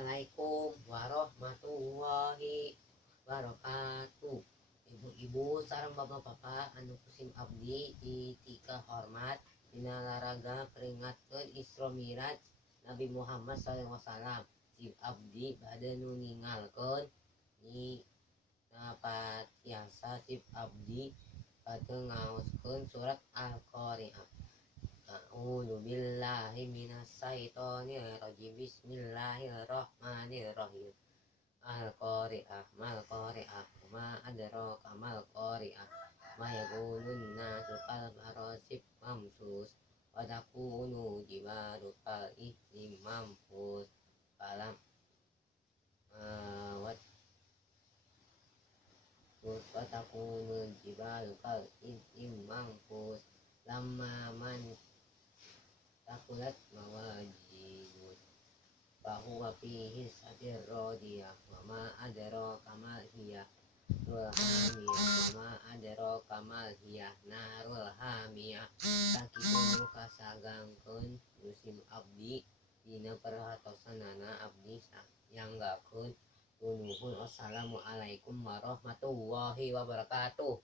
Assalamualaikum warahmatullahi wabarakatuh. Ibu-ibu sareng bapak-bapak anu kusim abdi di tika hormat dina laraga peringatkeun Isra Miraj Nabi Muhammad SAW. Si abdi bade nu ningalkeun ni napatiasa si abdi bade ngaoskeun surat Al-Qari'ah. A'udzu billahi minasyaitonir rajim. Bismillahirrahmanirrahim. Al-Qari'ah mal qari'ah ma adraka mal qari'ah ma yakunun nasu kal farasib mamsus wa takunu jibalu kal ihlim mamfus falam wa takunu jibalu kal ihlim mamfus lamma man takulat mawajibun bahwa fihi satir rodiyah wa ma adaro kamal hiyah rul hamiyah wa ma adaro kamal hiyah narul hamiyah sakitunu kasagangkeun musim abdi dina perhatosanana abdi yang gakeun tunuhun. Wassalamualaikum warahmatullahi wabarakatuh.